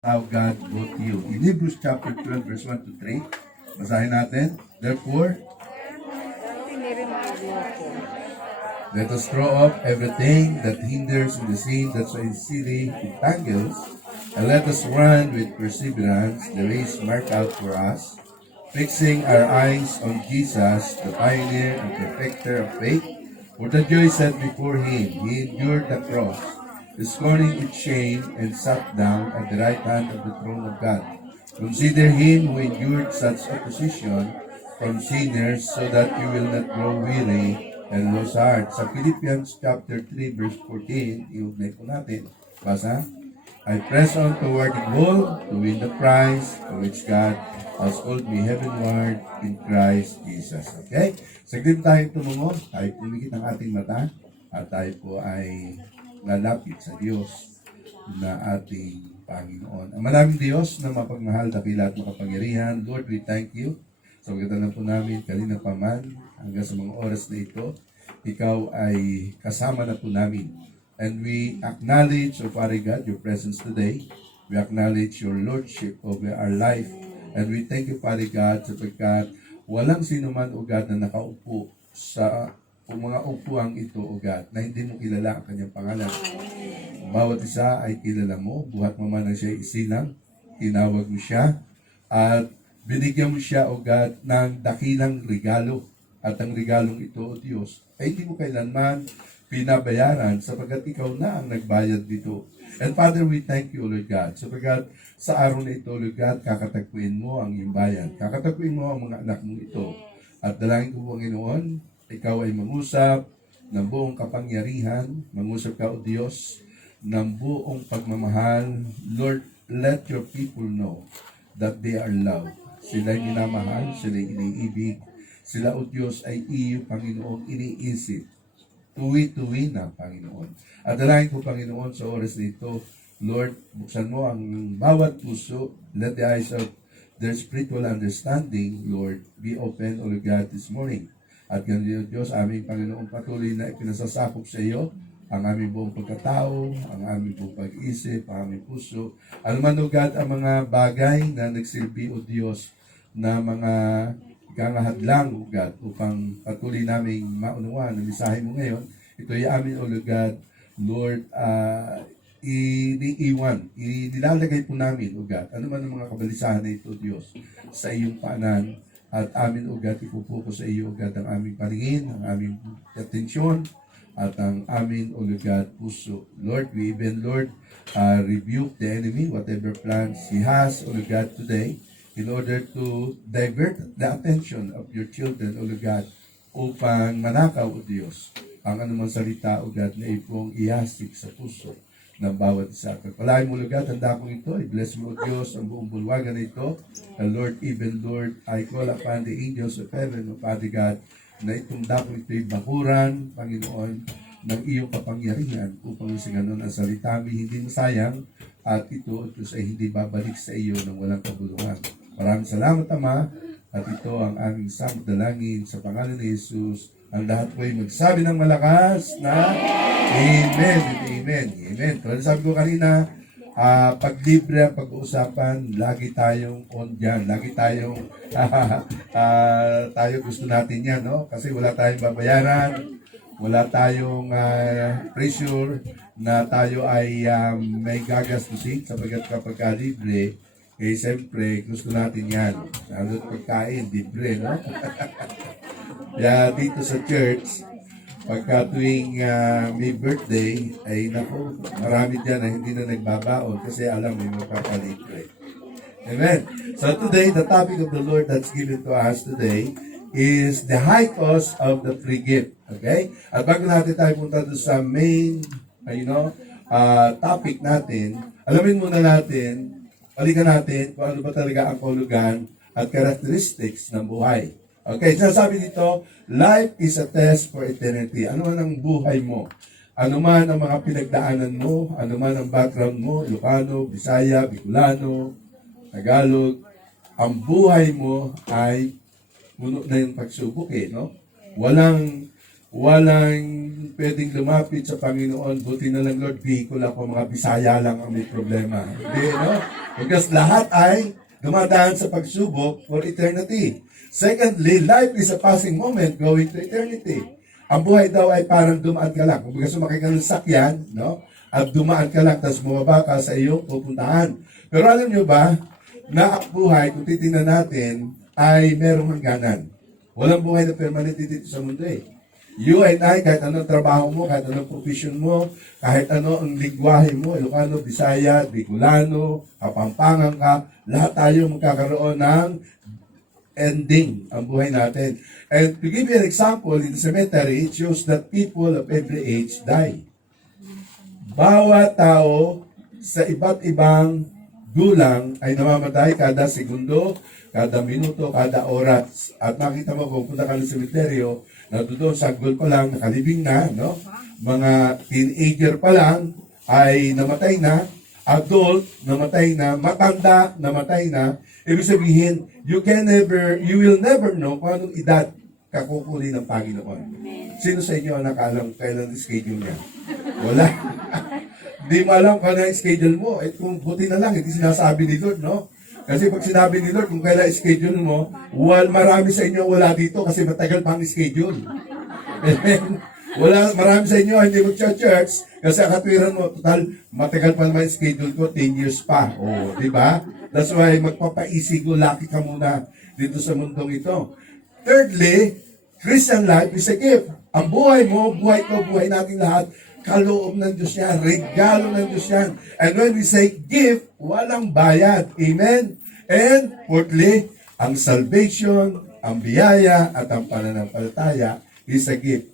how God brought you. In Hebrews chapter 12, verse 1 to 3, basahin natin. Therefore, let us throw off everything that hinders and the sin that so easily entangles, and let us run with perseverance the race marked out for us, fixing our eyes on Jesus, the pioneer and perfecter of faith. For the joy set before him, he endured the cross, scorning its shame, and sat down at the right hand of the throne of God. Consider him who endured such opposition from sinners, so that you will not grow weary and lose heart. Sa Philippians chapter 3, verse 14, iugnay po natin. Basa? I press on toward the goal to win the prize for which God has called me heavenward in Christ Jesus. Okay? Saglit tayong tumungo, tayo pumikit ang ating mata, at tayo po ay lalapit sa Diyos na ating Panginoon. Ang maraming Diyos na mapagmahal, dakila at makapangyarihan, Lord, we thank you. Sa pagkatalan po namin, kanina pa man, hanggang sa mga oras na ito, ikaw ay kasama na po namin. And we acknowledge, O Father God, your presence today. We acknowledge your Lordship over our life. And we thank you, Father God, sapagkat walang sino man, O God, na nakaupo sa mga upuang ito, O God, na hindi mo kilala ang kanyang pangalan. Bawat isa ay kilala mo, buhat mo man na siya isilang, tinawag mo siya, at binigyan mo siya, O God, ng dakilang regalo. At ang regalong ito, O Diyos, ay hindi mo kailanman pinabayaran sapagkat ikaw na ang nagbayad dito. And Father, we thank you, Lord God, sapagkat sa araw na ito, Lord God, kakatagpuin mo ang iyong bayan. Kakatagpuin mo ang mga anak mo ito. At dalangin ko po, Panginoon, ikaw ay mangusap ng buong kapangyarihan, mangusap ka, O Diyos, ng buong pagmamahal. Lord, let your people know that they are loved. Sila ay minamahal, sila ay iniibig. Sila, O Diyos, ay iyo, Panginoon, iniisip. Tuwi-tuwi na, Panginoon. At dalangin ko, Panginoon, sa oras na ito, Lord, buksan mo ang bawat puso. Let the eyes of their spiritual understanding, Lord, be open, O Lord God, this morning. At ganyan, Diyos, aming Panginoon, patuloy na ipinasasakop sa iyo ang aming buong pagkatao, ang aming buong pag-isip, ang aming puso. Ano man, O God, ang mga bagay na nagsilbi, O Diyos, na mga ikangahadlang, O God, upang patuloy namin maunawaan ang mensahe mo ngayon. Ito ay amin, O God, Lord, inilalagay po namin, O God, ano man ang mga kabalisahan na ito, Diyos, sa iyong paanan, at amin, O God, ipupuko sa iyo, O God, ang aming paningin, ang aming atensyon, at ang amin, O God, puso. Lord, we even, Lord, rebuke the enemy, whatever plans he has, O God, today, in order to divert the attention of your children, O God, upang manakaw, O Diyos, ang anumang salita, O God, na ipong iasik sa puso ng bawat isa. Pagpalain mo, O God, ang dakong ito. I-bless mo, O Diyos, ang buong bulwagan na ito. And Lord, even Lord, I call upon the angels of heaven, O Father God, na itong dakong ito'y bakuran, Panginoon, ng iyong kapangyarihan upang sa ganun ang salita mo hindi masayang at ito, Diyos, ay hindi babalik sa iyo ng walang kabuluhan. Maraming salamat, Ama, at ito ang aming samot dalangin sa pangalan ni Jesus. Ang lahat po ay magsabi ng malakas na Amen and Amen. Amen. Tulad sabi ko kanina, pag libre ang pag-uusapan, lagi tayong on dyan. Lagi tayong, tayo gusto natin yan, no? Kasi wala tayong babayaran, wala tayong pressure na tayo ay may gagastusin sapagkat kapag libre, eh, siyempre, gusto natin yan. Lalo pagkain, libre, no? Kaya dito sa church, pagka tuwing may birthday, ay naku, marami dyan na hindi na nagbabaon kasi alam may magpapalibre. Amen. So today, the topic of the Lord that's given to us today is the high cost of the free gift. Okay? At bago natin tayo punta doon sa main, topic natin, alamin muna natin, balikan natin kung ano ba talaga ang kahulugan at characteristics ng buhay. Okay, sinasabi dito, life is a test for eternity. Ano man ang buhay mo, ano man ang mga pinagdaanan mo, ano man ang background mo, Ilocano, Bisaya, Bicolano, Tagalog, ang buhay mo ay puno na yung pagsubok no? Walang walang pwedeng lumapit sa Panginoon. Buti na lang, Lord, vehicle ako, mga Bisaya lang ang may problema. Hindi, no? Because lahat ay dumadaan sa pagsubok for eternity. Secondly, life is a passing moment going to eternity. Ang buhay daw ay parang dumaan ka lang. Kung sumakay ka ng sakyan, no? At dumaan ka lang, tapos bumaba ka sa iyong pupuntahan. Pero alam nyo ba, na ang buhay, kung titingnan natin, ay merong hangganan. Walang buhay na permanent dito sa mundo eh. You and I, kahit anong trabaho mo, kahit anong profession mo, kahit ano ang lingwahe mo, Ilocano, Bisaya, Bicolano, Kapampangan ka, lahat tayo magkakaroon ng ending ang buhay natin. And to give you an example, in the cemetery, it shows that people of every age die. Bawat tao sa iba't ibang gulang ay namamatay kada segundo, kada minuto, kada oras. At makita mo kung punta ka ng sementeryo, na doon sa goal pa lang, nakalibing na, no? Mga teenager pa lang ay namatay na, adult, namatay na, matanda, namatay na. Ibig sabihin, you will never know kung anong edad kakukuli ng Panginoon. Sino sa inyo ang nakaalam kailan schedule niya? Wala. Di mo alam kung ano yung schedule mo. Eh, kung buti na lang, hindi sinasabi ni Lord, no? Kasi pag sinabi ni Lord, kung kailan schedule mo, marami sa inyo wala dito kasi matagal pang schedule. Marami sa inyo hindi mag-church kasi ang katwiran mo, total, matagal pa naman yung schedule ko, 10 years pa. O, di ba? That's why magpapaisigo, laki ka muna dito sa mundong ito. Thirdly, Christian life is a gift. Ang buhay mo, buhay ko, buhay natin lahat, kaloob ng Diyos yan, regalo ng Diyos yan. And when we say gift, walang bayad. Amen? And fourthly, ang salvation, ang biyaya, at ang pananampalataya is a gift.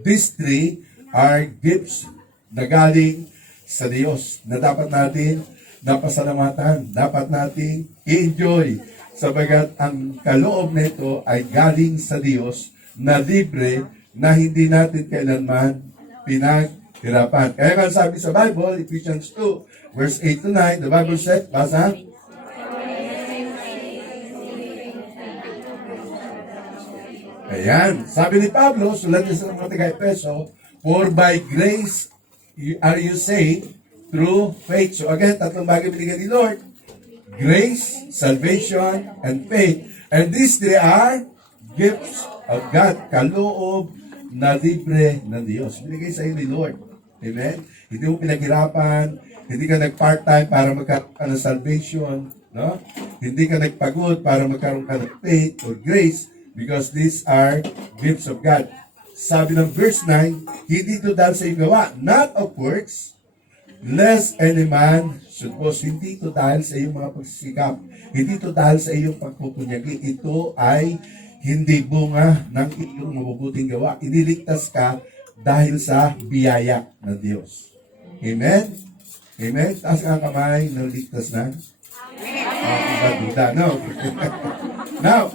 These three are gifts na galing sa Diyos na dapat natin napasalamatan, dapat natin i-enjoy sabagat ang kaloob nito ay galing sa Diyos na libre na hindi natin kailanman pinaghirapan. Kaya nga sabi sa Bible, Ephesians 2, verse 8 to 9, the Bible said, basa? Ayan. Sabi ni Pablo, sulat niya sa mga taga-Epeso, for by grace are you saved through faith. So again, tatlong bagay binigyan ni Lord. Grace, salvation, and faith. And these three are gifts of God. Kaloob na libre ng Diyos. Binigay sa iyo ni Lord. Amen? Hindi mo pinaghirapan. Hindi ka nag-part-time para magkaroon ka ng salvation. No? Hindi ka nagpagod para magkaroon ka ng faith or grace because these are gifts of God. Sabi ng verse 9, hindi ito dahil sa iyong gawa, not of works, lest any man should boast. Hindi ito dahil sa iyong mga pagsisikap. Hindi ito dahil sa iyong pagpupunyagi. Ito ay hindi bunga ng iyong mabubuting gawa. Iniligtas ka dahil sa biyaya ng Diyos. Amen? Amen? Taas ang kamay ng ligtas na. Iba-duda. No? Now,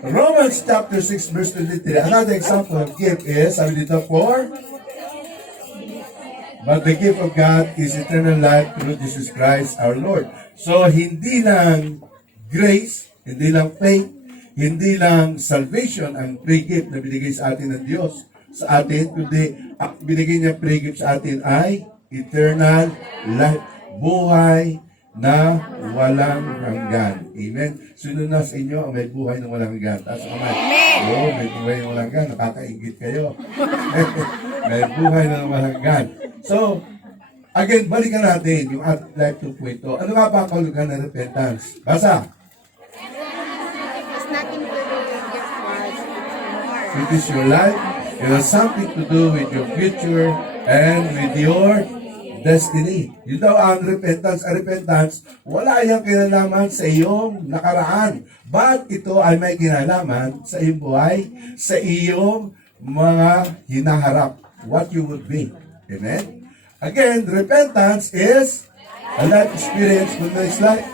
Romans chapter 6 verse 23. Another example of gift is, sabi dito, but the gift of God is eternal life through Jesus Christ our Lord. So, hindi lang grace, hindi lang faith, hindi lang salvation ang free gift na binigay sa atin ng Diyos sa atin, kundi ang binigay niya free gift sa atin ay eternal life, buhay na walang hanggan. Amen? Sino na sa inyo ang may buhay na walang hanggan? Taas ang kamay. Oo, may buhay na walang hanggan. Nakakaingit kayo. May buhay na walang hanggan. So, again, balikan natin yung life 2.0. Ano nga ba ang kahulugan ng repentance? Basa! It is your life. It has something to do with your future and with your destiny. Yun daw ang repentance. Ang repentance, wala yung kinalaman sa iyong nakaraan. But ito ay may kinalaman sa iyong buhay, sa iyong mga hinaharap. What you would be. Amen? Again, repentance is a life experience for the next life.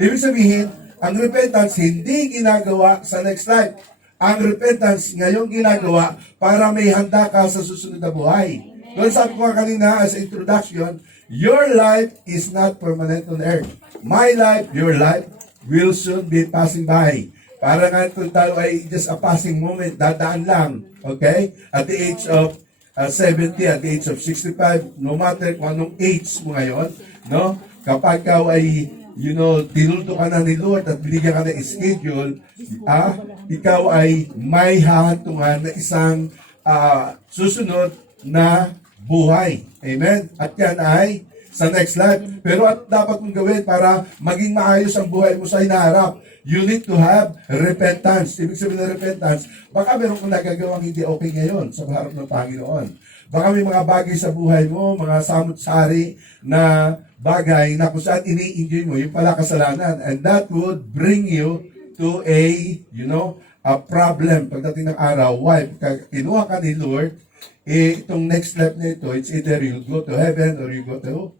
Ibig sabihin, ang repentance hindi ginagawa sa next life. Ang repentance ngayong ginagawa para may handa ka sa susunod na buhay. Doon sabi ko kanina as introduction, your life is not permanent on earth. My life, your life, will soon be passing by. Para nga kung tayo ay just a passing moment, dadaan lang. Okay? At the age of 70, at the age of 65, no matter kung anong age mo ngayon, no? Kapag ka ay, tinulto ka na ni Lord at binigyan ka ng schedule, ikaw ay may hahantungan na isang susunod na buhay. Amen? At yan ay sa next life. Pero at dapat mong gawin para maging maayos ang buhay mo sa hinaharap, you need to have repentance. Ibig sabihin ng repentance, baka meron kong nagagawang hindi okay ngayon sa harap ng Panginoon. Baka may mga bagay sa buhay mo, mga samut-sari na bagay na kung saan ini-enjoy mo, yung pala kasalanan. And that would bring you to a problem pagdating ng araw. Why? Pagka kinuha ka ni Lord, itong next step na ito, it's either you go to heaven or you go to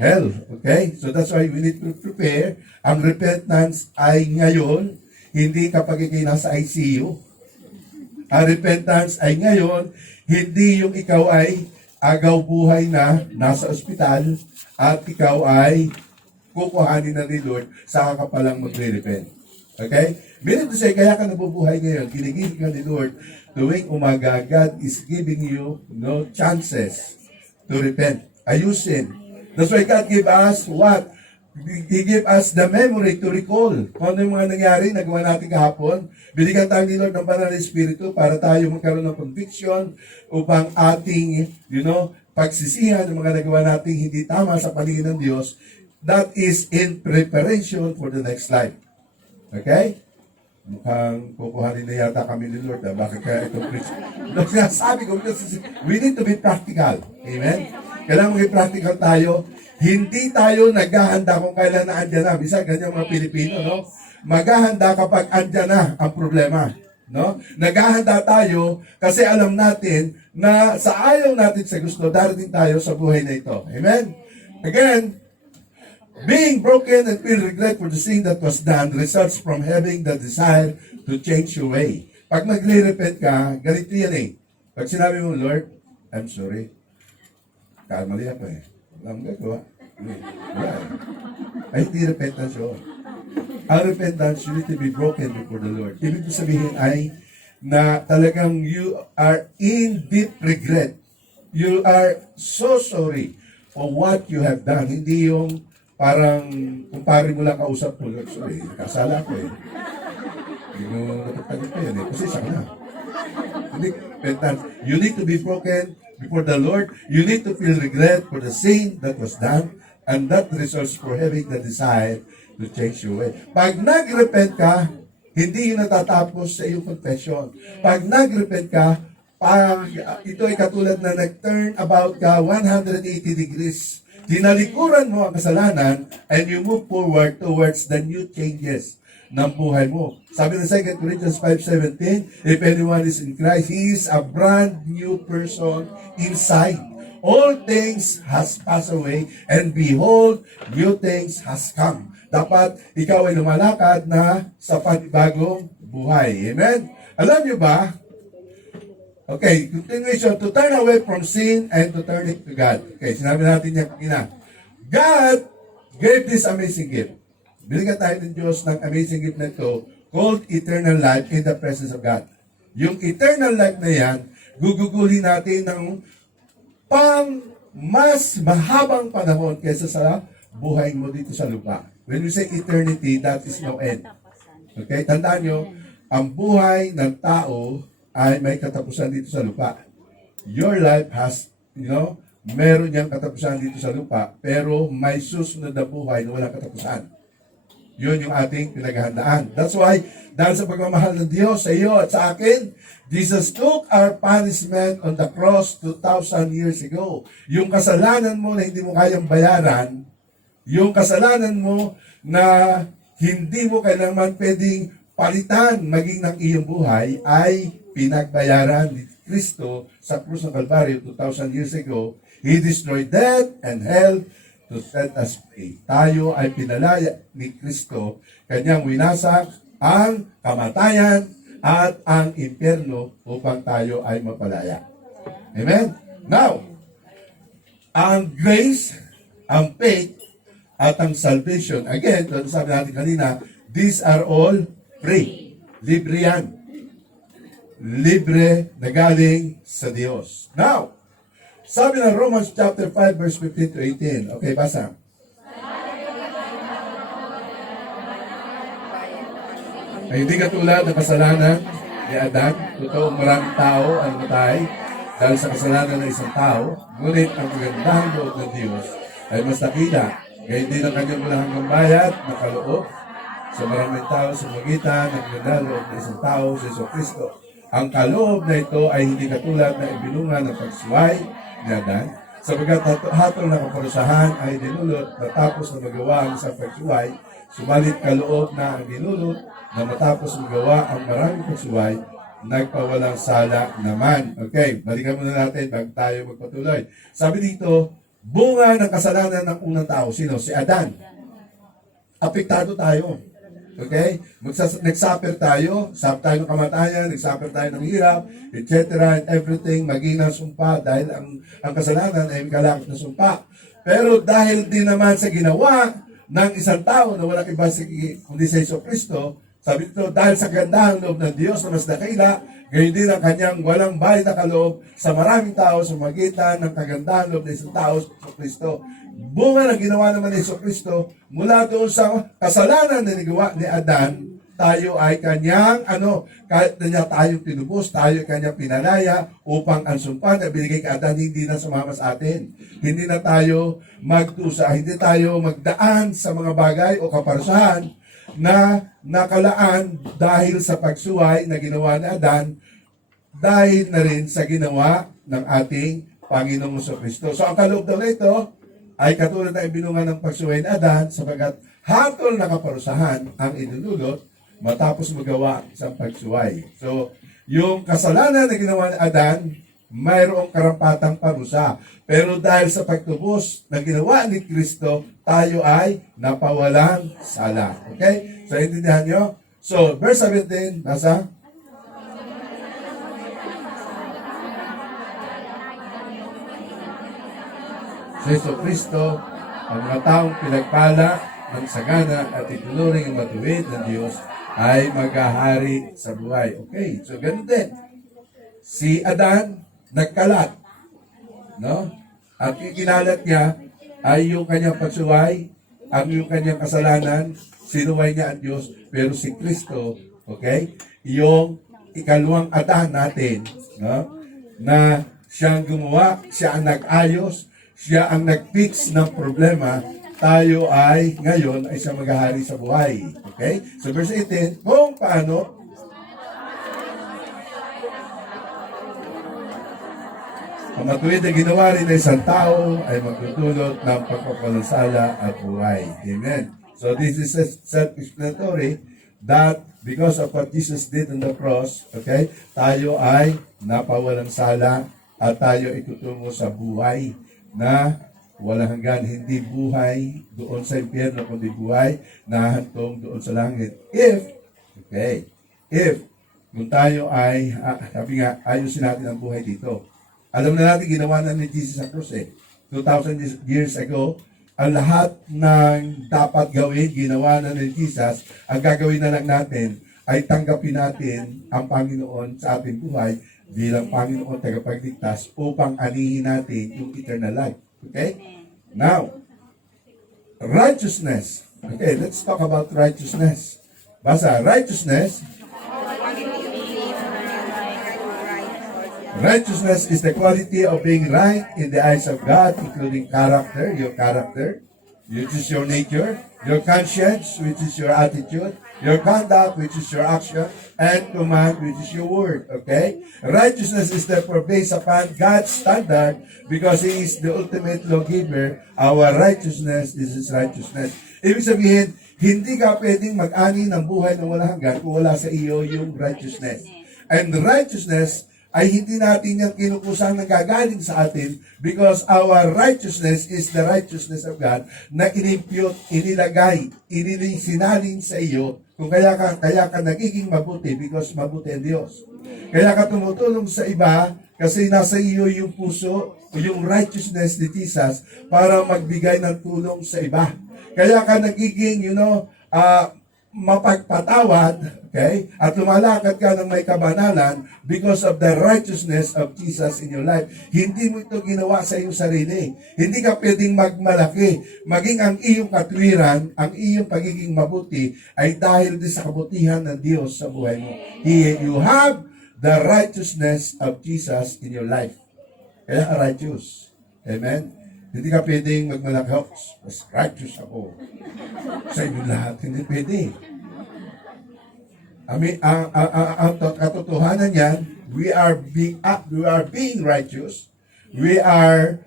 hell. Okay? So that's why we need to prepare. Ang repentance ay ngayon, hindi kapag ikay nasa ICU. Ang repentance ay ngayon, hindi yung ikaw ay agaw buhay na nasa ospital at ikaw ay kukuhanin na ni Lord, saka ka palang magre-repent. Okay? Meaning to say, kaya ka nabubuhay ngayon, kinigil ka ni Lord, tuwing umaga, God is giving you no chances to repent. Ayusin. That's why God gave us what? He gave us the memory to recall. Kung ano yung mga nangyari, nagawa natin kahapon, binigyan tayo ni Lord ng banal na Espiritu para tayo magkaroon ng conviction upang ating, pagsisihan ng mga nagawa natin hindi tama sa paningin ng Diyos. That is in preparation for the next life. Okay? Mukhang kukuhanin na yata kami ni Lord. Bakit kaya ito preach? Sabi ko, we need to be practical. Amen? Kailangan maging practical tayo. Hindi tayo naghahanda kung kailan na andyan na. Bisa, ganyan mga Pilipino, no? Maghahanda kapag andyan na ang problema. No? Naghahanda tayo kasi alam natin na sa ayaw natin sa gusto, darating tayo sa buhay na ito. Amen? Again, being broken and feel regret for the sin that was done results from having the desire to change your way. Pag nagre-repent ka, ganito yan eh. Pag sinabi mo, Lord, I'm sorry. Mali ako eh. Wala mong gagawa. Wala eh. Ay, hindi repentance yun. Ang repentance, you need to be broken before the Lord. Ibig ko sabihin ay na talagang you are in deep regret. You are so sorry for what you have done. Hindi yung parang kumpare mo lang kausap mo. Sorry, kasala ko eh. Hindi mo natagtagin pa yan eh. Kasi siya na. Hindi, repentance. You need to be broken before the Lord. You need to feel regret for the sin that was done, and that results for having the desire to change your way. Pag nag-repent ka, hindi yun natatapos sa iyong confession. Pag nag-repent ka, ito ay katulad na nag-turn about ka 180 degrees. Dinalikuran mo ang kasalanan and you move forward towards the new changes ng buhay mo. Sabi ng 2 Corinthians 5:17, if anyone is in Christ, he is a brand new person inside. All things has passed away, and behold, new things has come. Dapat ikaw ay lumalakad na sa panibagong buhay. Amen? Alam niyo ba? Okay, continuation, to turn away from sin and to turn it to God. Okay, sinabi natin yan kanina. God gave this amazing gift. Binigyan tayo ng Diyos ng amazing gift na ito called eternal life in the presence of God. Yung eternal life na yan, gugugulin natin ng mas mahabang panahon kaysa sa buhay mo dito sa lupa. When we say eternity, that is no end. Okay, tandaan nyo, ang buhay ng tao ay may katapusan dito sa lupa. Your life has, meron niyang katapusan dito sa lupa, pero may susunod na buhay na walang katapusan. Yun yung ating pinaghahandaan. That's why, dahil sa pagmamahal ng Diyos sa iyo at sa akin, Jesus took our punishment on the cross 2,000 years ago. Yung kasalanan mo na hindi mo kayang bayaran, yung kasalanan mo na hindi mo kailangan pwedeng palitan maging ng iyong buhay ay pinagbayaran ni Kristo sa krus ng Kalbaryo 2,000 years ago. He destroyed death and hell to set us free. Tayo ay pinalaya ni Kristo. Kanyang winasak ang kamatayan at ang impyerno upang tayo ay mapalaya. Amen? Now, ang grace, ang faith, at ang salvation, again, sabi natin kanina, these are all free. Libre yan. Libre na galing sa Diyos. Now, sabi ng Romans chapter 5 verse 15 to 18. Okay, basa. Ay hindi katulad ng kasalanan ni Adan. Totoong maraming tao ang namatay dahil sa kasalanan ng isang tao. Ngunit ang magandang loob ng Diyos ay mas nakita. Kaya hindi ng kanyang walang hanggang bayad na kaloob sa maraming tao sa magitan ng magandang loob ng isang tao sa Jesucristo. Ang kaloob na ito ay hindi katulad na ibinunga ng pagsuway ni Adan. Sabagat hatol na kaparusahan ay dinulot matapos na magawa ang isang pagsuway. Subalit kaloob na ang dinulot na matapos magawa ang maraming pagsuway, nagpawalang sala naman. Okay, balikan muna natin bago tayo magpatuloy. Sabi dito, bunga ng kasalanan ng unang tao. Sino? Si Adan. Apektado tayo. Okay? Nagsuffer tayo, suffer tayo ng kamatayan, nagsuffer tayo ng hirap, etc. and everything, maging ng sumpa dahil ang kasalanan ay kalakot na sumpa. Pero dahil din naman sa ginawa ng isang tao na walang iba kundi sa Jesucristo, sabi dito, dahil sa gandahang loob ng Diyos na mas dakila, gayon din ang kanyang walang bayad na kaloob sa maraming tao sa magitan ng kagandahang loob ng isang tao sa Kristo. Bunga ng ginawa naman ni Jesucristo, mula doon sa kasalanan na nagawa ni Adan, tayo ay kanyang, kahit na niya tayong tinubos, tayo ay kanyang pinalaya upang ang sumpa na binigay kay Adan hindi na sumama sa atin. Hindi na tayo magtusa, hindi tayo magdaan sa mga bagay o kaparusahan na nakalaan dahil sa pagsuway na ginawa ni Adan, dahil na rin sa ginawa ng ating Panginoong Jesucristo. So ang kaloob daw nito ay katulad na ibinunga ng pagsuway ni Adan, sapagat hatol na kaparusahan ang idinulot matapos magawa sa pagsuway. So yung kasalanan na ginawa ni Adan, mayroong karampatang parusa. Pero dahil sa pagtubos na ginawa ni Kristo, tayo ay napawalang sala. Okay? So, intindihan nyo? So, verse 17, nasa? Sa Jesucristo, ang mga taong pinagpala ng sagana at itunuring ang matuwid ng Diyos ay maghahari sa buhay. Okay, so ganun din. Si Adan, nagkalat. No? At ikinalat niya ay yung kanyang pagsuway, ang yung kanyang kasalanan, sinuway niya ang Diyos, pero si Kristo, okay, yung ikalawang Adan natin, no? Na siyang gumawa, siya ang nag-ayos, siya ang nag-fix ng problema, tayo ay ngayon ay siya maghahari sa buhay. Okay? So verse 18, kung paano ang matuwid na ginawa rin ng isang tao ay magtutulot ng pagpapalansala at buhay. Amen. So this is self-explanatory that because of what Jesus did on the cross, okay, tayo ay napawalang sala at tayo itutungo sa buhay na walang hanggan, hindi buhay doon sa impyerno, kundi buhay na hantong doon sa langit. If kung tayo ay, sabi nga, ayusin natin ang buhay dito. Alam na natin, ginawa na ni Jesus sa krus 2,000 years ago, ang lahat ng dapat gawin, ginawa na ni Jesus. Ang gagawin na lang natin ay tanggapin natin ang Panginoon sa ating buhay bilang Panginoon tagapagligtas upang anihin natin yung eternal life. Okay? Now, righteousness. Okay, let's talk about righteousness. Basa, righteousness. Righteousness is the quality of being right in the eyes of God, including character, which is your nature, your conscience, which is your attitude, your conduct, which is your action, and command, which is your word. Okay? Righteousness is therefore based upon God's standard because He is the ultimate lawgiver. Our righteousness is His righteousness. Ibig sabihin, hindi ka pwedeng mag-ani ng buhay na wala hanggan kung wala sa iyo yung righteousness. And righteousness ay hindi natin yung kinukusang nagagaling sa atin because our righteousness is the righteousness of God na inimpute, inilagay, sinalin sa iyo kung kaya ka nagiging mabuti because mabuti ang Diyos. Kaya ka tumutulong sa iba kasi nasa iyo yung puso o yung righteousness ni Jesus para magbigay ng tulong sa iba. Kaya ka nagiging, mapagpatawad, Okay? At lumalakad ka ng may kabanalan because of the righteousness of Jesus in your life. Hindi mo ito ginawa sa iyong sarili. Hindi ka pwedeng magmalaki. Maging ang iyong katwiran, ang iyong pagiging mabuti, ay dahil din sa kabutihan ng Diyos sa buhay mo. You have the righteousness of Jesus in your life. Kaya ka righteous. Amen? Hindi ka pwedeng magmalaki. Mas righteous ako sa inyong lahat. Hindi pwede. Ang katotohanan yan, we are being righteous. We are,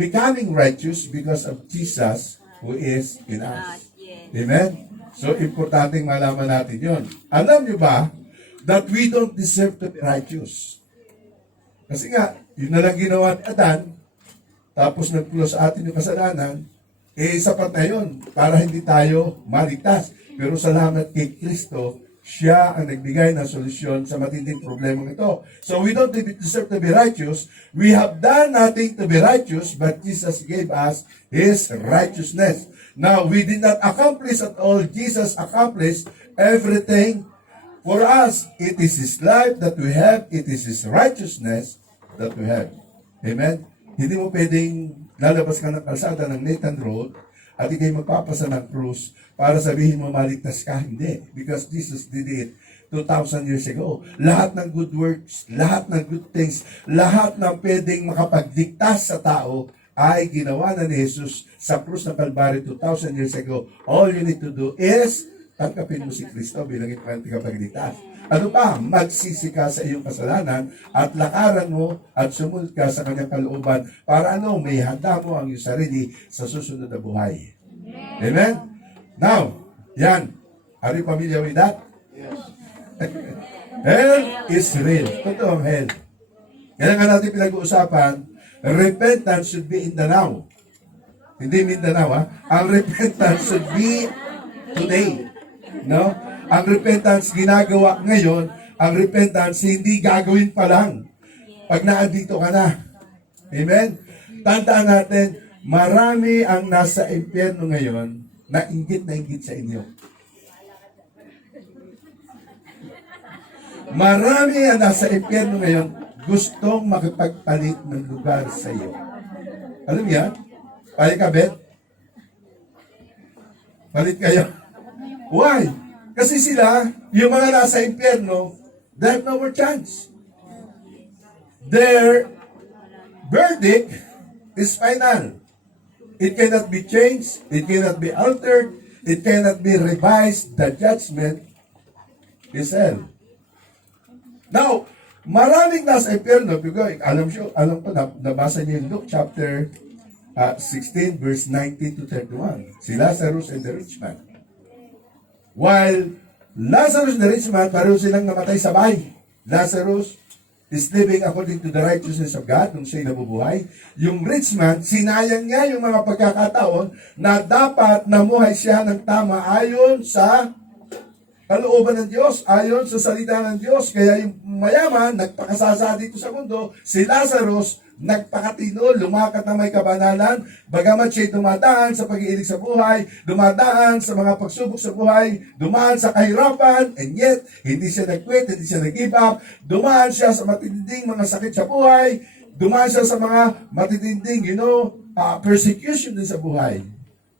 becoming righteous because of Jesus who is in us. Amen? So, importanteng malaman natin yon. Alam nyo ba that we don't deserve to be righteous? Kasi nga, yun na lang ginawa ni Adan, tapos nag-close sa atin yung kasalanan, sapat na yun para hindi tayo maligtas. Pero salamat kay Kristo, siya ang nagbigay ng solusyon sa matinding problemang ito. So we don't deserve to be righteous. We have done nothing to be righteous, but Jesus gave us His righteousness. Now, we did not accomplish at all. Jesus accomplished everything for us. It is His life that we have. It is His righteousness that we have. Amen? Hindi mo pwedeng lalabas ka ng kalsada ng Nathan Road at ikay magpapasa ng krus para sabihin mo maligtas ka. Hindi. Because Jesus did it 2,000 years ago. Lahat ng good works, lahat ng good things, lahat ng pwedeng makapagligtas sa tao ay ginawa na ni Jesus sa krus ng Calvary 2,000 years ago. All you need to do is tanggapin mo si Kristo bilang iyong tagapagligtas. Ano pa? Magsisi ka sa iyong kasalanan at lakaran mo at sumunod ka sa kanyang kalooban para may handa mo ang iyong sarili sa susunod na buhay. Amen? Now, yan. Are you familiar with that? Yes. Hell is real. Totoo ang hell. Kaya nga natin pinag-uusapan, repentance should be in the now. Hindi Mindanao, ha? Ang repentance should be today. No? Ang repentance ginagawa ngayon, ang repentance hindi gagawin pa lang pag naandito ka na. Amen? Tandaan natin, marami ang nasa impyerno ngayon na inggit sa inyo. Marami ang nasa impyerno ngayon gustong makipagpalit ng lugar sa iyo. Alam niya? Pali ka, Bet? Palit kayo. Why? Kasi sila, yung mga nasa impyerno, they have no more chance. Their verdict is final. It cannot be changed. It cannot be altered. It cannot be revised. The judgment is hell. Now, maraming nasa impyerno, because alam ko, nabasa niyo yung Luke chapter 16, verse 19 to 31. Si Lazarus and the rich man. While Lazarus the rich man, pareho silang namatay sabay. Lazarus is living according to the righteousness of God nung siya'y nabubuhay. Yung rich man, sinayang niya yung mga pagkakataon na dapat namuhay siya ng tama ayon sa kalooban ng Diyos, ayon sa salita ng Diyos. Kaya yung mayaman, nagpakasasa dito sa mundo. Si Lazarus, nagpakatino, lumakat na may kabanalan, bagamat siya'y dumadaan sa pag-iilig sa buhay, dumadaan sa mga pagsubok sa buhay, dumaan sa kahirapan, and yet, hindi siya nag-quit, hindi siya nag-give up, dumaan siya sa matitinding mga sakit sa buhay, dumaan siya sa mga matitinding, persecution din sa buhay.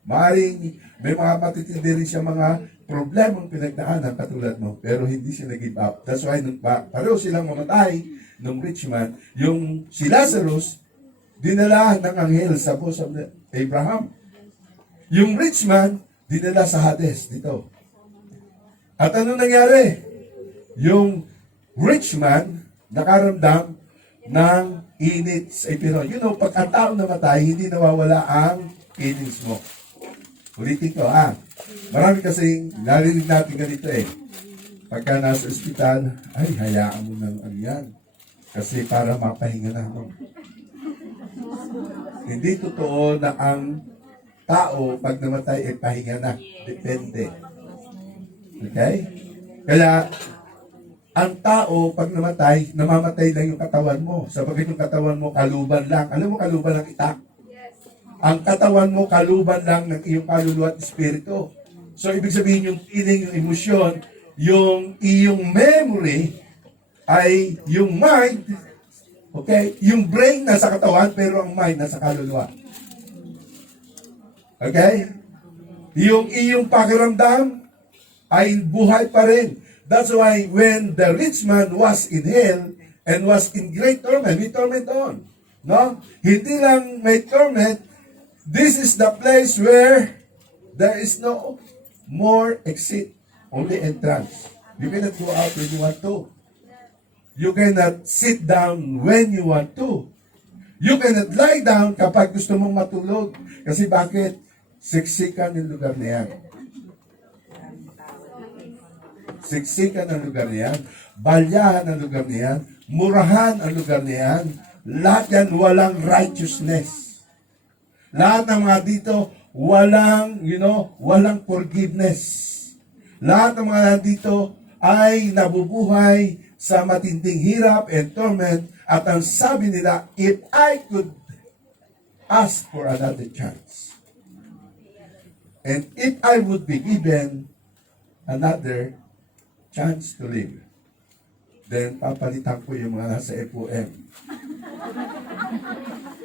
Maaaring may mga matitindi rin siya mga problemang pinagdaanan katulad mo, pero hindi siya nag-give up. That's why, pareho silang mamatay, nung rich man, yung si Lazarus, dinala ng anghel sa bosom ni Abraham. Yung rich man, dinala sa Hades dito. At ano nangyari? Yung rich man, nakaramdam ng init sa ipino. Pag ang tao namatay, hindi nawawala ang feelings mo. Ulitin ko, marami kasing narinig natin ganito Pagka nasa ospital, ay, hayaan mo ng yan. Kasi para mapahinga na mo. Hindi totoo na ang tao pag namatay ay pahinga na. Depende. Okay? Kaya, ang tao pag namatay, namamatay lang yung katawan mo. Sabagat yung katawan mo, kaluban lang. Alam mo, kaluban lang itak. Ang katawan mo, kaluban lang ng iyong kaluluwa at espiritu. So, ibig sabihin yung feeling, yung emosyon, yung iyong memory ay yung mind, okay? Yung brain nasa katawan, pero ang mind nasa kaluluwa. Okay? Yung iyong pakiramdam ay buhay pa rin. That's why when the rich man was in hell and was in great torment, may torment on. No? Hindi lang may torment, this is the place where there is no more exit, only entrance. You cannot go out when you want to. You cannot sit down when you want to. You cannot lie down kapag gusto mong matulog. Kasi bakit? Siksikan yung lugar na yan. Siksikan ang lugar na yan. Balyahan ang lugar na yan. Murahan ang lugar na yan. Lahat yan walang righteousness. Lahat ng mga dito walang, walang forgiveness. Lahat ng mga dito ay nabubuhay sa matinding hirap and torment. At ang sabi nila, if I could ask for another chance, and if I would be given another chance to live, then papalitan ko yung mga nasa FOM.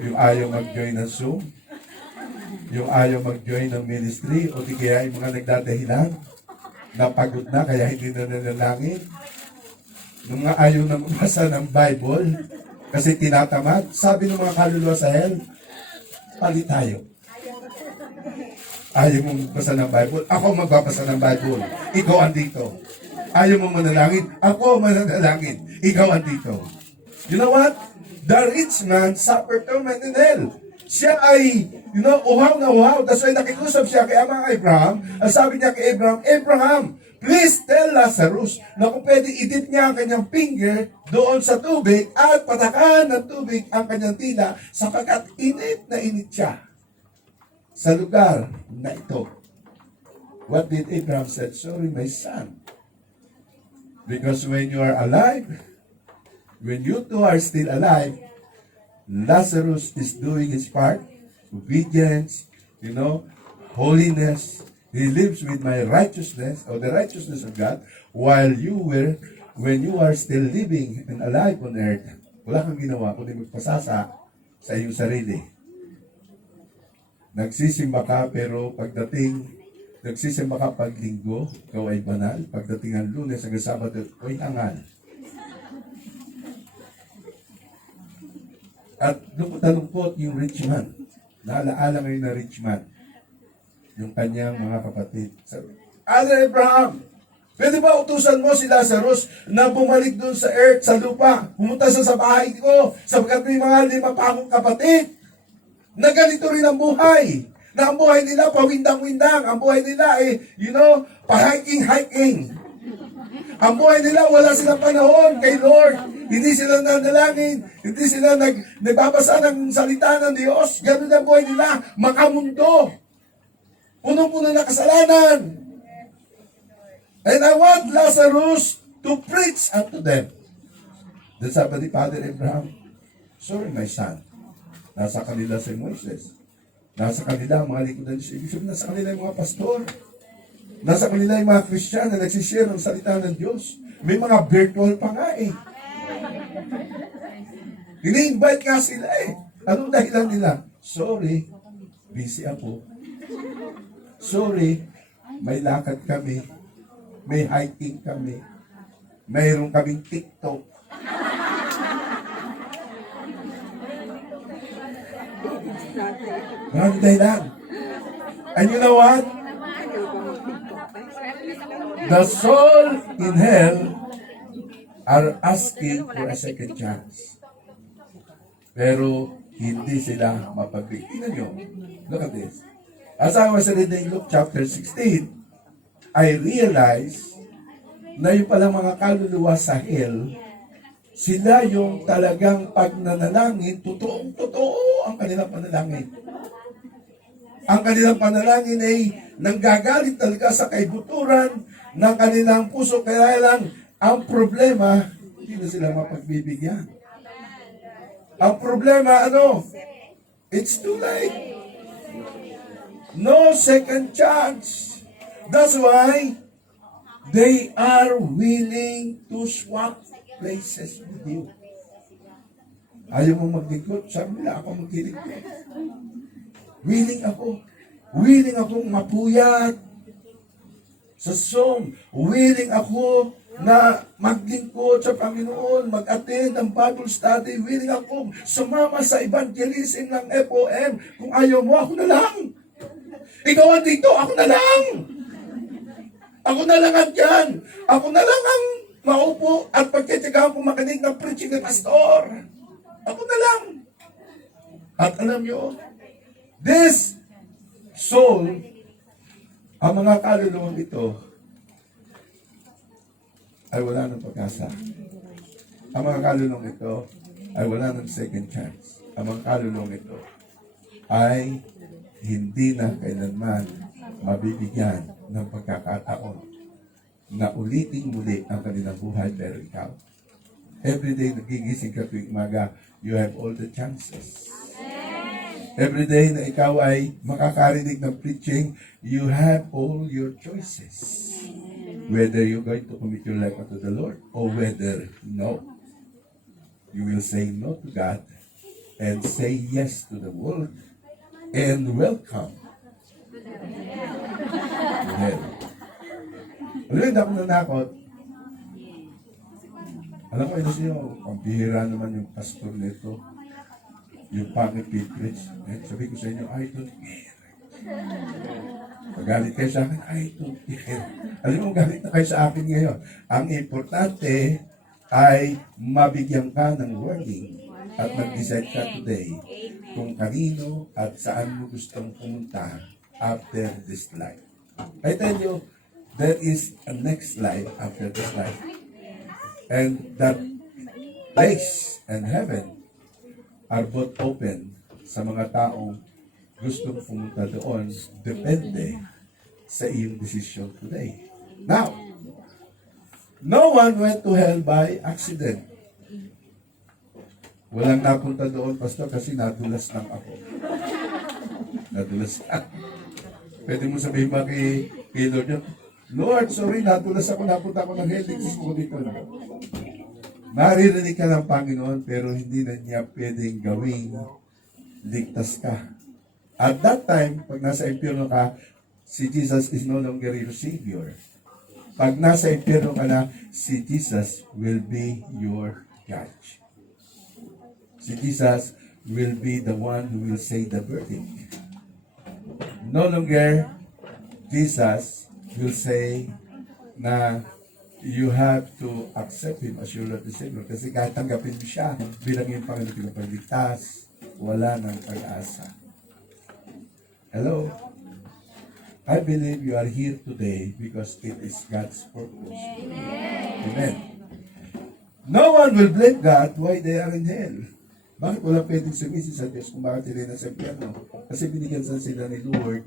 Yung ayaw mag-join ng Zoom, yung ayaw mag-join ng ministry, o di kaya yung mga nagdadahilan, napagod na kaya hindi na nanalangin. Yung mga ayaw na magbasa ng Bible, kasi tinatamad, sabi ng mga kaluluwa sa hell, palit tayo. Ayaw mo magbasa ng Bible, ako magbabasa ng Bible. Ikaw andito. Ayaw mo manalangin, ako manalangin. Ikaw andito. You know what? The rich man suffered torment in hell. Siya ay, uhaw na uhaw. That's why nakikusap siya kay Amang Abraham. Ang sabi niya kay Abraham, Abraham, please tell Lazarus na kung pwede idip niya ang kanyang finger doon sa tubig at patakan ng tubig ang kanyang tila sapagkat init na init siya sa lugar na ito. What did Abraham said? Sorry, my son. Because when you are alive, when you two are still alive, Lazarus is doing his part, obedience, holiness. He lives with my righteousness, or the righteousness of God, while when you are still living and alive on earth, wala kang ginawa kundi magpasasa sa iyong sarili. Nagsisimba ka, pero nagsisimba ka pag linggo, ikaw ay banal. Pagdating ang Lunes hanggang Sabado, ay hangal. At lungkot yung rich man. Naalaala ngayon na rich man. Yung kanyang mga kapatid. Sabi, Father Abraham, pwede ba utusan mo si Lazarus na bumalik doon sa earth, sa lupa, pumunta sa bahay ko, sapagkat may mga 5 pa akong kapatid na ganito rin ang buhay. Na ang buhay nila pawindang-windang. Ang buhay nila pa-hiking-hiking. Ang buhay nila wala silang panahon kay Lord. Hindi sila nanalangin, hindi sila nagbabasa ng salita ng Diyos. Ganun ang buhay nila, makamundo. Punong-puno na kasalanan. And I want Lazarus to preach unto them. Then sabi ni Father Abraham, sorry my son, nasa kanila si Moises. Nasa kanila ang mga likodan ni Jesus. Nasa kanila yung mga pastor. Nasa kanila yung mga Christian na nagsishare ng salita ng Diyos. May mga virtual pa nga eh. Ini-invite nga sila eh. Anong dahilan nila? Sorry, busy ako. Sorry, may lakad kami. May hiking kami. Mayroon kaming TikTok. Maraming dahilan. And you know what? The soul in hell are asking for a second chance. Pero hindi sila mapagbigyan. Tingnan nyo. Look at this. As I was reading Luke chapter 16, I realized na yung palang mga kaluluwa sa hell, sila yung talagang pag nanalangin, totoong-totoo ang kanilang panalangin. Ang kanilang panalangin ay nanggagaling talaga sa kaibuturan ng kanilang puso. Kaya lang, ang problema, hindi na sila mapagbibigyan. Ang problema, it's too late. No second chance. That's why They are willing to swap places with you. Ayaw mo maglingkod, sabi nila, ako maglilingkod. Willing ako. Willing akong mapuyat sa Zoom. Willing ako na maglingkod sa Panginoon, mag-attend ng Bible study. Willing akong sumama sa evangelism ng FOM. Kung ayaw mo, ako na lang. Ikaw andito, ako na lang. Ako na lang ang dyan. Ako na lang ang maupo at pagkitagahan ko makinig ng preaching ng pastor. Ako na lang. At alam nyo, this soul, ang mga kaluluwang ito, ay wala ng pag-asa. Ang mga kaluluwang ito ay wala ng second chance. Ang mga kaluluwang ito ay hindi na kailanman mabibigyan ng pagkakataon na ulitin muli ang kanilang buhay. Pero ikaw, everyday nagigising ka tuwing umaga, you have all the chances. Every day na ikaw ay makakarinig ng preaching, you have all your choices. Whether you're going to commit your life unto the Lord or whether no. You will say no to God and say yes to the world and welcome to hell. Alam mo, hindi ako nanakot. Alam mo, ito siya, ang bihira naman yung pastor nito. Yung pangit preach. Sabi ko sa inyo, I don't care. Magalit kayo sa akin, I don't care. Alam mo, galit na kayo sa akin ngayon. Ang importante ay mabigyan ka ng warning at mag-decide ka today kung kanino at saan mo gustong pumunta after this life. I tell you, there is a next life after this life. And that place and heaven are both open sa mga taong gustong pumunta doon, depende sa iyong decision today. Now, no one went to hell by accident. Walang napunta doon, pastor, kasi nadulas lang ako. Nadulas ka. Pwede mo sabihin ba kay Lord yun, Lord, sorry, nadulas ako, napunta ako ng hell, exist ko dito. Maririnig ka ng Panginoon, pero hindi na niya pwedeng gawing ligtas ka. At that time, pag nasa impyerno ka, si Jesus is no longer your Savior. Pag nasa impyerno ka na, si Jesus will be your judge. Si Jesus will be the one who will say the verdict. No longer, Jesus will say na you have to accept Him as your Lord and Savior. Kasi kahit tanggapin mo siya bilang yung Panginoon pinapagligtas, wala ng pag-asa. Hello? I believe you are here today because it is God's purpose. Amen. No one will blame God why they are in hell. Bakit wala pwedeng sumisi sa Diyos kung bakit sila nasa impyerno? Kasi binigyan sila ni Lord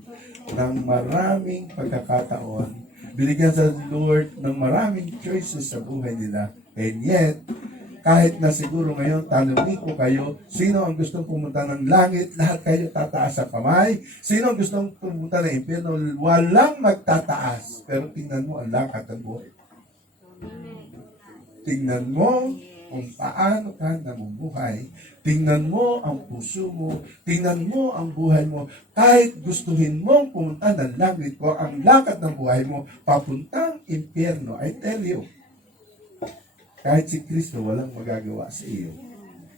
ng maraming pagkakataon. Binigyan sa Lord ng maraming choices sa buhay nila. And yet, kahit na siguro ngayon, tanongin ko kayo, sino ang gustong pumunta ng langit? Lahat kayo tataas ang kamay. Sino ang gustong pumunta ng impyerno? Walang magtataas. Pero tingnan mo ang lakad ng buhay. Tingnan mo kung paano ka namumuhay. Tingnan mo ang puso mo. Tingnan mo ang buhay mo. Kahit gustuhin mong pumunta ng langit ko, ang lakad ng buhay mo, papuntang impyerno. I tell you, kahit si Kristo walang magagawa sa iyo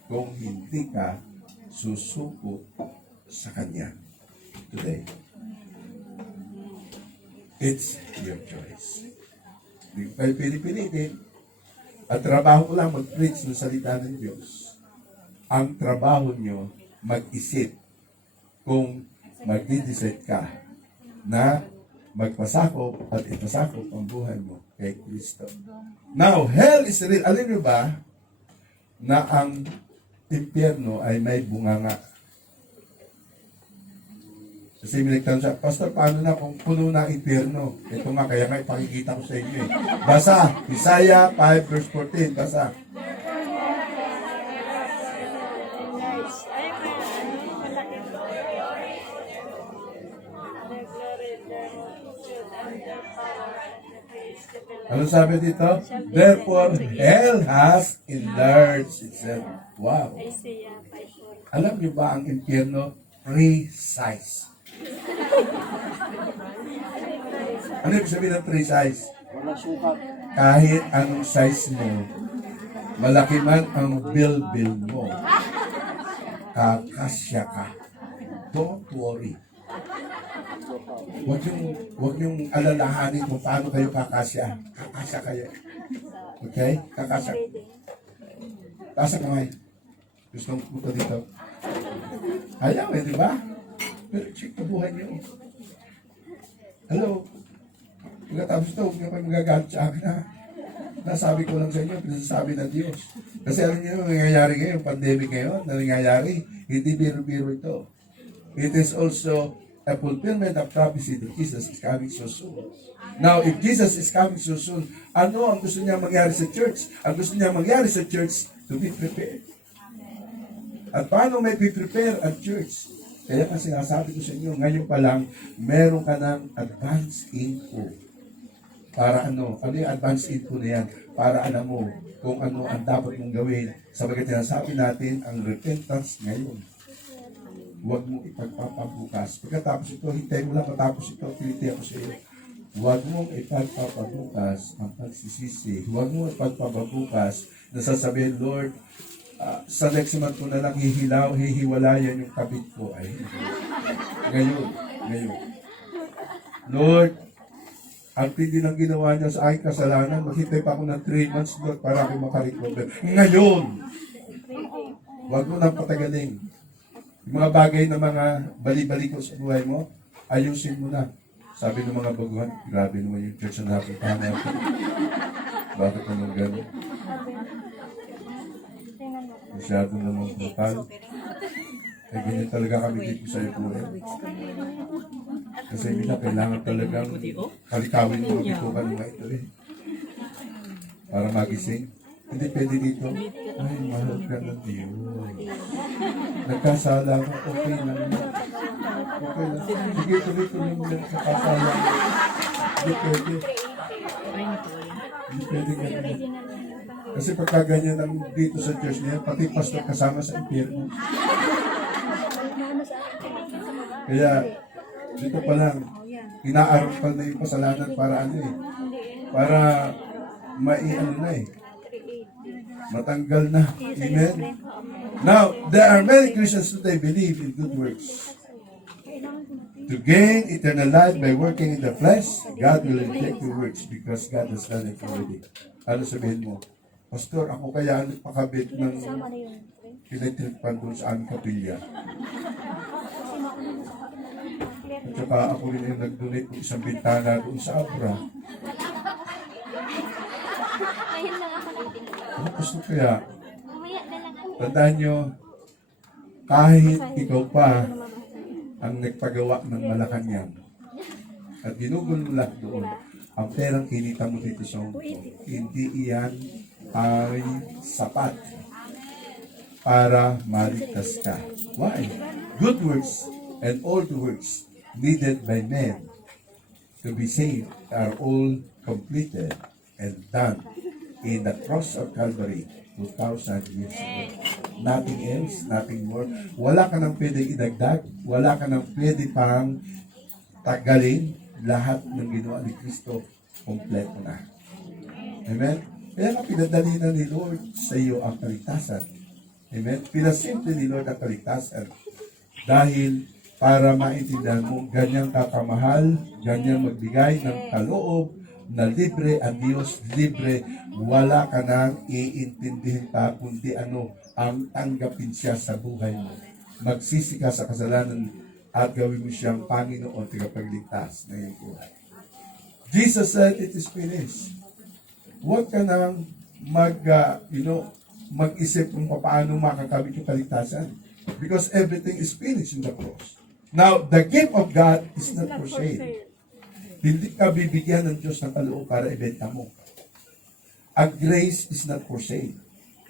kung hindi ka susuko sa Kanya today. It's your choice. Hindi kayo pinipilitin. At trabaho ko lang mag-preach ng salita ng Diyos. Ang trabaho nyo, mag-isip kung mag-decide ka na magpasakop at ipasakop ang buhay mo kay Kristo. Now, hell is real. Alam nyo ba na ang impyerno ay may bunganga? Kasi minagtanong siya, Pastor, paano na kung puno na impyerno? Ito nga, kaya nga ipakikita ko sa inyo eh. Basa, Isaiah 5 verse 14, basa. Ano sabi dito? Therefore, hell has enlarged itself. Wow. Isaiah 5:4. Alam niyo ba ang impyerno? Precise. Ano ibig sabihin ng precise? Kahit anong size mo, malaki man ang bilbil mo, kakasya ka. Don't worry. Huwag yung alalahanin kung paano kayo kakasya. Kakasya kayo. Okay? Kakasya. Taas ang kamay. Gusto mong pupunta dito. Ayaw eh, di ba? Pero check na buhay niyo. Hello? Pagkatapos ito, huwag niyo kayo magagalit sa akin ha. Nasabi ko lang sa inyo, pinasasabi ng Diyos. Kasi alam niyo, nangyayari ngayon, pandemic ngayon, na nangyayari, hindi biro-biro ito. It is also a fulfillment of prophecy that Jesus is coming so soon. Now, if Jesus is coming so soon, ano ang gusto niya mangyari sa church? Ang gusto niya mangyari sa church, to be prepared. At paano may be-prepare ang church? Kaya nga sinasabi ko sa inyo, ngayon pa lang, meron ka ng advance info. Para ano yung advance info na yan? Para alam mo kung ano ang dapat mong gawin. Sabagat sinasabi natin, ang repentance ngayon. Huwag mo ipagpapabukas. Pagkatapos ito, hintay mo lang matapos ito, piniti ako sa iyo. Huwag mong ipagpapabukas ang pagsisisi. Huwag mong ipagpapabukas na sasabihin, Lord, sa next month ko na lang hihiwalayan yung kabit ko. Ay, ngayon. Lord, ang tindi ng ginawa niya sa aking kasalanan, maghintay pa ako ng 3 months, Lord, para ako makarecover. Ngayon! Huwag mo nang patagalin. Yung mga bagay na mga bali-bali ko sa buhay mo, ayusin mo na. Sabi ng mga baguhan, grabe naman yung church na napuntahan natin. Bakit naman gano'n? Masyado naman brutal. Eh, ganyan talaga kami dito sa Ipuwe. Kasi hindi na kailangan talagang kalikawin mo mga bitukan mga ito eh. Para magising. Hindi pwede dito. Ay, mahal ka na Diyos. Nagkasala ka, okay lang. Okay lang. Sige, tuloy-tuloy mo lang sa kasala. Hindi pwede. Hindi pwede ganyan. Kasi pagka ganyan ang dito sa church niya, pati pastor kasama sa impyerno. Kaya, dito pa lang, inaaral na yung kasalanan para ano eh. Para maiano na eh. Matanggal na. Amen? Now, there are many Christians today believe in good works. To gain eternal life by working in the flesh, God will reject your works because God has done it already. Ano sabihin mo? Pastor, ako kaya nagpakabit ng electric pan doon sa aming kapilya. At saka ako rin yung nag-donate ng isang bintana doon sa Abra. Ano gusto kaya? Tandaan nyo, kahit ikaw pa ang nagpagawa ng Malacanang at ginugol mo lahat doon, ang perang kinita mo dito sa Hong Kong, hindi iyan ay sapat para maligtas ka. Why? Good works and all the works needed by men to be saved are all completed and done in the cross of Calvary 2,000 years ago. Nothing else, nothing more. Wala ka nang pwede idagdag, wala ka nang pwede pang tagalin. Lahat ng ginawa ni Kristo, kompleto na. Amen? Kaya nga pinadali na ni Lord sa iyo ang kaligtasan. Amen? Pinasimple ni Lord ang kaligtasan. Dahil para maintindihan mo, ganyang kakamahal, ganyang magbigay ng kaloob, na libre ang Diyos, libre, wala ka nang iintindihin pa kundi ano ang tanggapin siya sa buhay mo. Magsisi ka sa kasalanan at gawin mo siyang Panginoon tagapagligtas na iyong buhay. Jesus said, it is finished. Huwag ka nang mag-isip kung paano makakamit yung kaligtasan. Because everything is finished in the cross. Now, the gift of God is not for sale. Hindi ka bibigyan ng Diyos ng kaloob para ibenta mo. A grace is not for sale.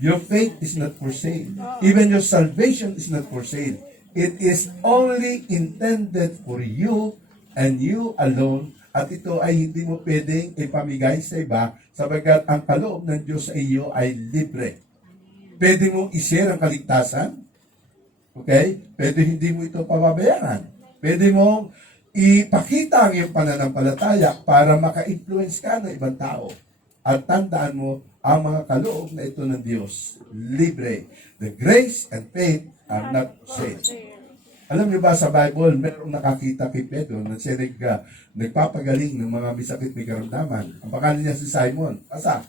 Your faith is not for sale. Even your salvation is not for sale. It is only intended for you and you alone at ito ay hindi mo pwedeng ipamigay sa iba sapagkat ang kaloob ng Diyos sa iyo ay libre. Pwede mo i-share ang kaligtasan. Okay? Pwede hindi mo ito pababayaran. Pwede mo ipakita ang iyong pananampalataya para maka-influence ka ng ibang tao. At tandaan mo, ang mga kaloob na ito ng Diyos, libre. The grace and faith are not same. Alam niyo ba sa Bible, merong nakakita kay Pedro na siya nagpapagaling ng mga misakit may karamdaman. Ang pangalan niya si Simon. Asa?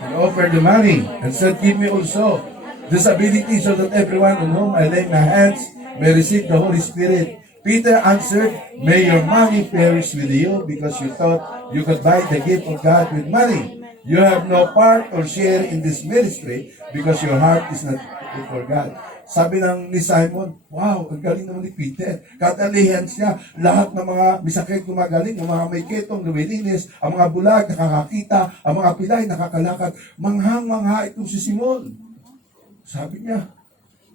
And offered the money and said, give me also this ability so that everyone on whom I lay my hands may receive the Holy Spirit. Peter answered, may your money perish with you because you thought you could buy the gift of God with money. You have no part or share in this ministry because your heart is not for God. Sabi ni Simon, wow, ang galing naman ni Peter. Katalihan siya, lahat ng mga misakit gumagaling, ang mga may ketong lumilinis, ang mga bulag nakakakita, ang mga pilay nakakalakad. Manghang-mangha itong si Simon. Sabi niya,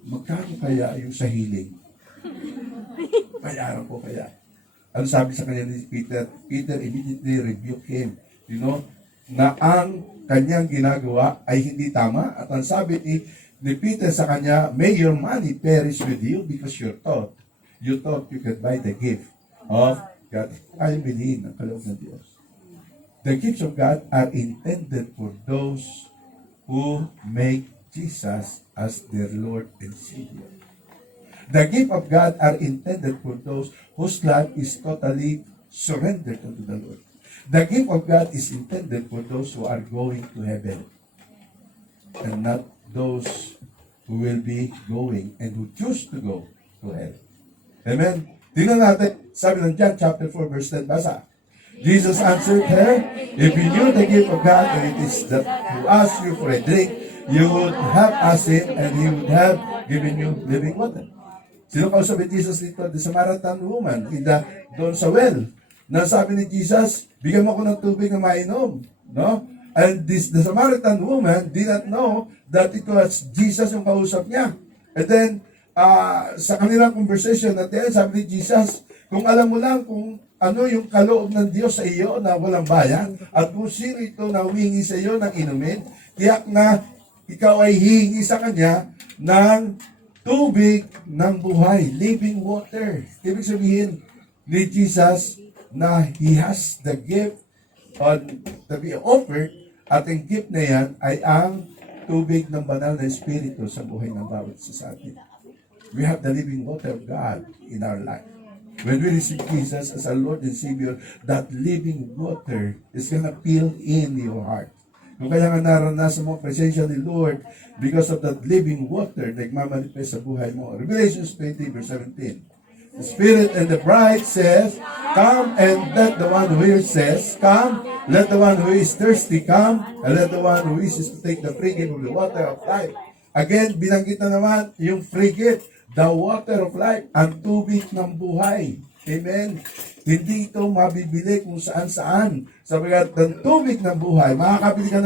magkano kaya yung sa healing? Bayaran ko kaya. Ano sabi sa kanya ni Peter? Peter immediately rebuked him. You know, na ang kanyang ginagawa ay hindi tama. At ang sabi ni Peter sa kanya, may your money perish with you because you thought you could buy the gift of God. Ayaw bilhin ang kaloob ng Diyos. The gifts of God are intended for those who make Jesus as their Lord and Savior. The gift of God are intended for those whose life is totally surrendered unto the Lord. The gift of God is intended for those who are going to heaven and not those who will be going and who choose to go to hell. Amen? Tingnan natin, sabi ng John chapter 4 verse 10, basa. Jesus answered her, if you knew the gift of God and it is that who asked you for a drink, you would have asked him and he would have given you living water. Sino kausap ni Jesus dito? The Samaritan woman, doon sa well. Na sabi ni Jesus, bigyan mo ko ng tubig na mainom. No? And the Samaritan woman did not know that it was Jesus yung kausap niya. And then, sa kanilang conversation at the end, sabi ni Jesus, kung alam mo lang kung ano yung kaloob ng Diyos sa iyo na walang bayan, at kung sino ito na humingi sa iyo ng inumin, tiyak na ikaw ay hihingi sa Kanya ng tubig ng buhay, living water. Ibig sabihin ni Jesus na He has the gift to be offered, at ang gift na yan ay ang tubig ng banal na Espiritu sa buhay ng bawat isa sa atin. We have the living water of God in our life. When we receive Jesus as our Lord and Savior, that living water is gonna fill in your heart. Kung kaya nga naranasan mo ang presensya ni Lord, because of that living water, nagmamanifest sa buhay mo. Revelation 20 verse 17. The Spirit and the bride says, come, and let the one who hears says, come, let the one who is thirsty come, and let the one who wishes to take the free gift of the water of life. Again, binanggit na naman yung free gift, the water of life, ang tubig ng buhay. Amen? Hindi ito mabibili kung saan-saan. Sabagat ng tubig ng buhay, makakabili ka